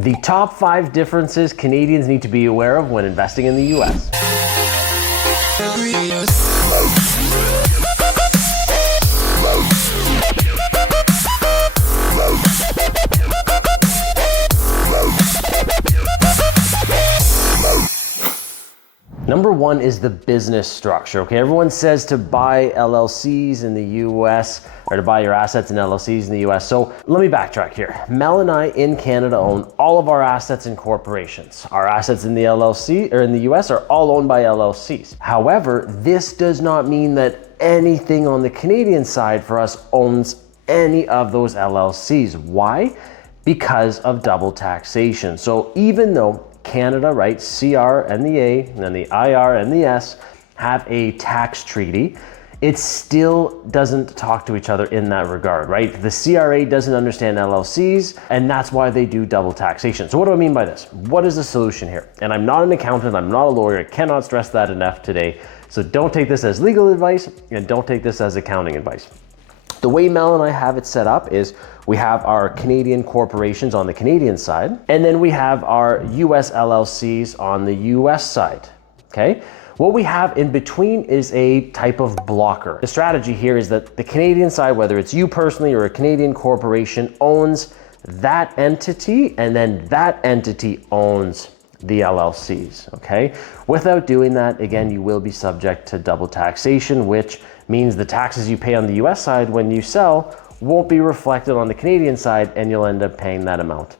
The top 5 differences Canadians need to be aware of when investing in the US. Number 1 is the business structure. Okay, everyone says to buy LLCs in the US or to buy your assets in LLCs in the US. So let me backtrack here. Mel and I in Canada own all of our assets in corporations. Our assets in the LLC or in the US are all owned by LLCs. However, this does not mean that anything on the Canadian side for us owns any of those LLCs. Why? Because of double taxation. So even though Canada, right, CR and the A, and then the IR and the S have a tax treaty, it still doesn't talk to each other in that regard, right? The CRA doesn't understand LLCs, and that's why they do double taxation. So what do I mean by this? What is the solution here? And I'm not an accountant, I'm not a lawyer, I cannot stress that enough today. So don't take this as legal advice, and don't take this as accounting advice. The way Mel and I have it set up is we have our Canadian corporations on the Canadian side, and then we have our US LLCs on the US side, okay? What we have in between is a type of blocker. The strategy here is that the Canadian side, whether it's you personally or a Canadian corporation, owns that entity, and then that entity owns the LLCs, okay? Without doing that, again, you will be subject to double taxation, which means the taxes you pay on the US side when you sell won't be reflected on the Canadian side, and you'll end up paying that amount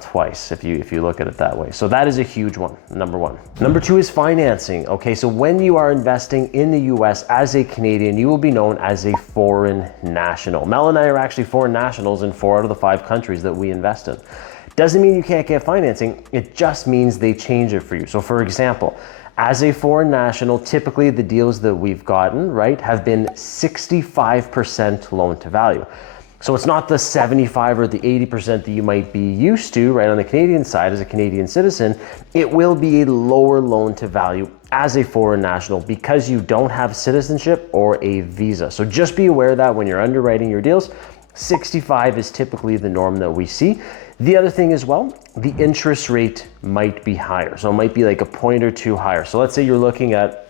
twice if you look at it that way. So that is a huge one, number 1. Number 2 is financing. Okay, so when you are investing in the US as a Canadian, you will be known as a foreign national. Mel and I are actually foreign nationals in 4 out of the 5 countries that we invest in. Doesn't mean you can't get financing, it just means they change it for you. So for example, as a foreign national, typically the deals that we've gotten, right, have been 65% loan to value. So it's not the 75 or the 80% that you might be used to, right, on the Canadian side as a Canadian citizen. It will be a lower loan to value as a foreign national because you don't have citizenship or a visa. So just be aware of that when you're underwriting your deals. 65 is typically the norm that we see. The other thing as well, the interest rate might be higher. So it might be like a point or two higher. So let's say you're looking at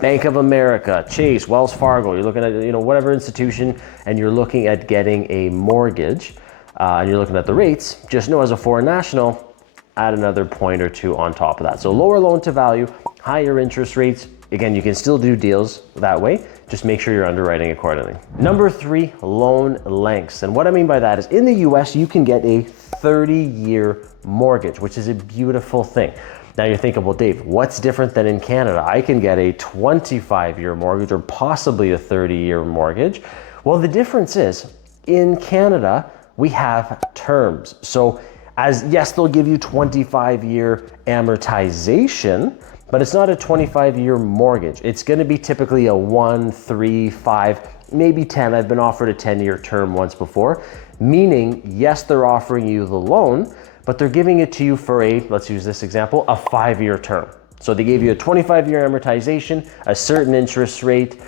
Bank of America, Chase, Wells Fargo, you're looking at, whatever institution, and you're looking at getting a mortgage, and you're looking at the rates, just know as a foreign national, add another point or two on top of that. So lower loan to value, higher interest rates. Again, you can still do deals that way. Just make sure you're underwriting accordingly. Number 3, loan lengths. And what I mean by that is in the US, you can get a 30-year mortgage, which is a beautiful thing. Now you're thinking, well, Dave, what's different than in Canada? I can get a 25-year mortgage or possibly a 30-year mortgage. Well, the difference is in Canada, we have terms. So yes, they'll give you 25-year amortization, but it's not a 25-year mortgage. It's gonna be typically a 1, 3, 5, maybe 10. I've been offered a 10-year term once before, meaning, yes, they're offering you the loan, but they're giving it to you for let's use this example, a 5-year term. So they gave you a 25-year amortization, a certain interest rate,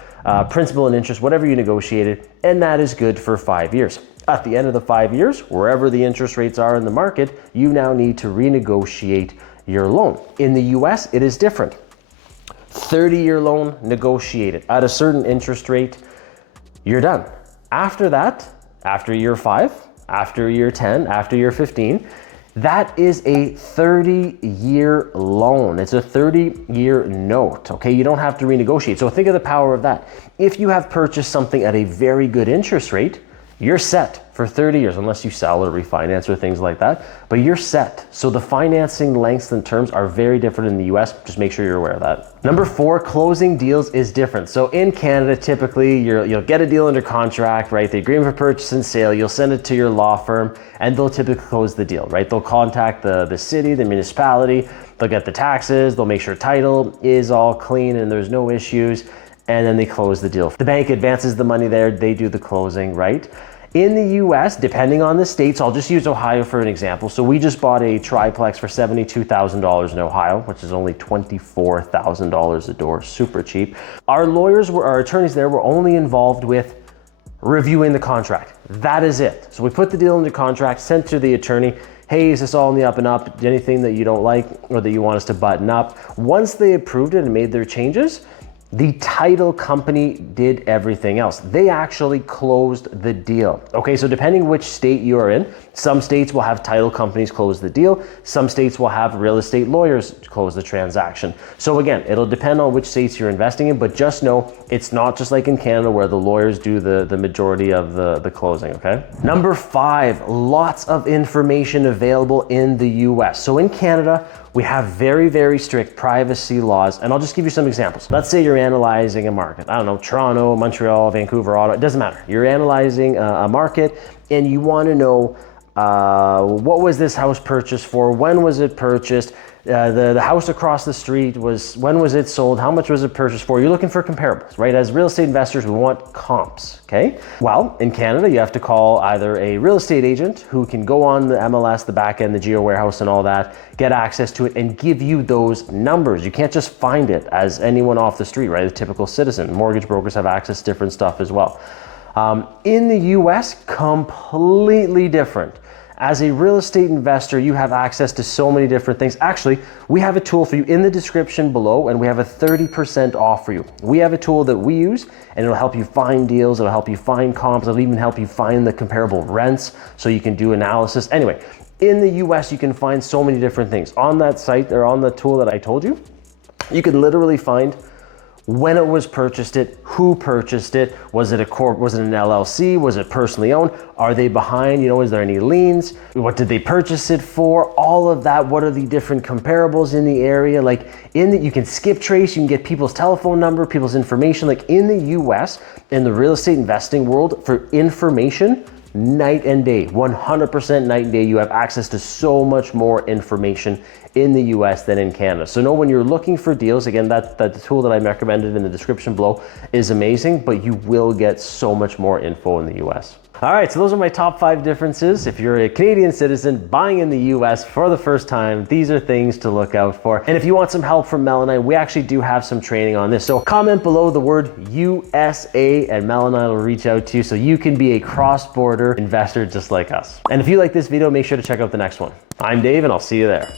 principal and interest, whatever you negotiated, and that is good for 5 years. At the end of the 5 years, wherever the interest rates are in the market, you now need to renegotiate your loan. In the US, it is different. 30-year loan negotiated at a certain interest rate, you're done. After that, after year 5, after year 10, after year 15, that is a 30-year loan. It's a 30-year note, okay? You don't have to renegotiate. So think of the power of that. If you have purchased something at a very good interest rate, you're set for 30 years, unless you sell or refinance or things like that, but you're set. So the financing lengths and terms are very different in the US. Just make sure you're aware of that. Number 4, closing deals is different. So in Canada, typically you'll get a deal under contract, right? The agreement for purchase and sale, you'll send it to your law firm and they'll typically close the deal, right? They'll contact the city, the municipality, they'll get the taxes, they'll make sure title is all clean and there's no issues, and then they close the deal. The bank advances the money there, they do the closing, right? In the US, depending on the states, I'll just use Ohio for an example. So we just bought a triplex for $72,000 in Ohio, which is only $24,000 a door, super cheap. Our attorneys there were only involved with reviewing the contract. That is it. So we put the deal into contract, sent to the attorney. hey, is this all in the up and up? Anything that you don't like or that you want us to button up? Once they approved it and made their changes, the title company did everything else. They actually closed the deal. Okay, so depending which state you are in, some states will have title companies close the deal. Some states will have real estate lawyers close the transaction. So again, it'll depend on which states you're investing in, but just know it's not just like in Canada where the lawyers do the majority of the closing, okay? Number 5, lots of information available in the US. So in Canada, we have very, very strict privacy laws, and I'll just give you some examples. Let's say you're analyzing a market. I don't know, Toronto, Montreal, Vancouver, Ottawa, it doesn't matter. You're analyzing a market and you want to know what was this house purchased for? When was it purchased? The house across the street when was it sold? How much was it purchased for? You're looking for comparables, right? As real estate investors, we want comps, okay? Well, in Canada, you have to call either a real estate agent who can go on the MLS, the back end, the geo warehouse and all that, get access to it and give you those numbers. You can't just find it as anyone off the street, right? A typical citizen. Mortgage brokers have access to different stuff as well. In the US, completely different. As a real estate investor, you have access to so many different things. Actually, we have a tool for you in the description below, and we have a 30% off for you. We have a tool that we use, and it'll help you find deals, it'll help you find comps, it'll even help you find the comparable rents so you can do analysis. Anyway, in the US, you can find so many different things. On that site, or on the tool that I told you, you can literally find when it was purchased, who purchased it, was it an LLC, was it personally owned, are they behind, is there any liens, what did they purchase it for, all of that, what are the different comparables in the area, you can skip trace, you can get people's telephone number, people's information, in the US, in the real estate investing world, for information, night and day, 100% night and day. You have access to so much more information in the US than in Canada. So know when you're looking for deals, again, that tool that I recommended in the description below is amazing, but you will get so much more info in the US. All right, so those are my top 5 differences. If you're a Canadian citizen buying in the US for the first time, these are things to look out for. And if you want some help from Mel and I, we actually do have some training on this. So comment below the word USA and Mel and I will reach out to you so you can be a cross-border investor just like us. And if you like this video, make sure to check out the next one. I'm Dave and I'll see you there.